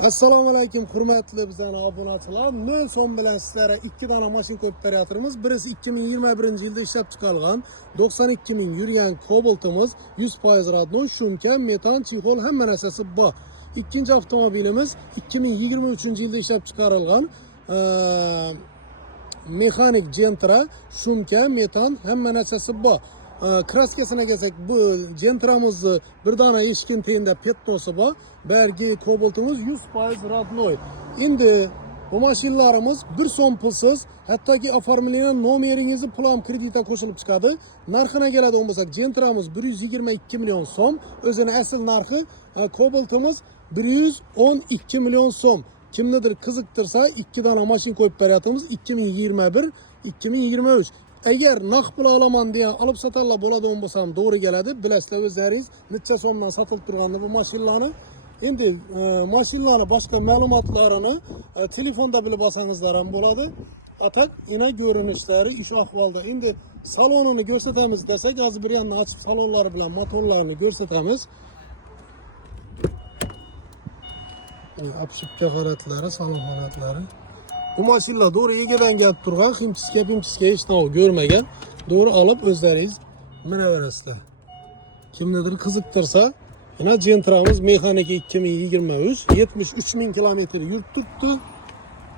Assalomu alaykum hurmatli bizning obunachilar. Men son bilan sizlarga 2 dona mashina qo'yib beryapmiz. Birisi 2021-yilda ishlab chiqarilgan 92 ming yurgan Cobalt'imiz 100% radnoy, shumka, metan, chexol hamma narsasi bor. İkinci avtomobilimiz 2023-yilda ishlab chiqarilgan mexanik Gentra, shumka, metan hamma narsasi bor. Kraskasına gelsak bu Gentra'mızı bir tane eşkin teyinde petnosu var. Bergi Cobalt'ımız 100% radnoy. Şimdi bu maşinlarımız bir son pulsuz. Hatta ki afarmiliğine numarinizi plan kredite koşulup çıkardı. Narxına geledi olmasak Gentra'mız 122 milyon som. Özüne asıl narxı Cobalt'ımız 112 milyon som. Kimnedir kızıktırsa 2 tane maşin koyup beryatımız 2021-2023. Eğer naq pul alaman diye alıp satarla bo'ladi bo'lsam doğru geladi. Bilesizlar özleringiz necha so'mdan satılıp turganda bu maşinlarni. Endi maşinlarni boshqa ma'lumotlarini telefonda bilib olsangizlar ham bo'ladi. Atak yine görünüşleri, iş ahvalda. Endi salonini ko'rsatamiz desak, hozir bir yandan açıp salonlari bilan motorlarini ko'rsatamiz. Apsupka qaratlari, salon qaratlari. Bu maşinlar doğru egeden gelip turgan, himchiske hiç tavuk görmegen doğru alıp özleringiz mineverasizlar. Kimdedir kızıktırsa yine Gentra'mız mekanik 2023 73 bin kilometre yurt tuttu.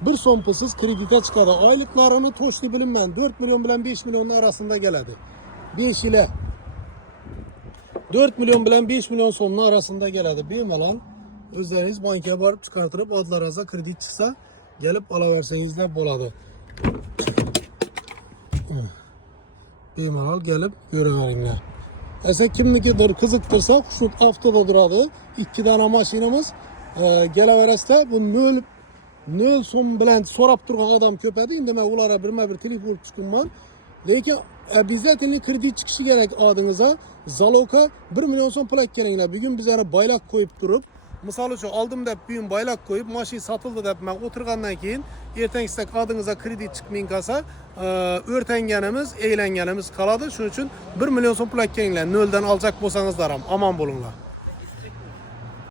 Bir son pulsuz kredite çıkardı. Aylıklarını toşlu bilinmeyen 4 milyon bilen 5 milyonun arasında geledi. 5 ile 4 milyon bilen 5 milyon sonun arasında geledi. Bilme lan. Özleriniz bankaya barıp çıkartırıp adlarınıza kredi çıksa gelip alaverseniz de boladı. Bemalol gelip görüveringlar. Ese kimnikidir kızıktırsa şu haftada duradı. 2 tane maşinimiz geleverasizlar. Bu nöl son bilen sorap turgan adam köpedi. Indi men ulara bir telefon çıkınman. Lekin bizde kredi çıkışı gerek adınıza. Zaloka 1 milyon son plak keringlar. Bir gün bizlere baylak koyup durup misal üçün aldım dep büyün baylak koyup maşin satıldı dep men oturgandan keyin ertengisi adınıza kredi çıkmayın kalsa örtengenimiz, eğlengenimiz kaladı. Şunun için 1 milyon son plak keringlar. Nölden alacak bolsanızlar ham aman bolunglar.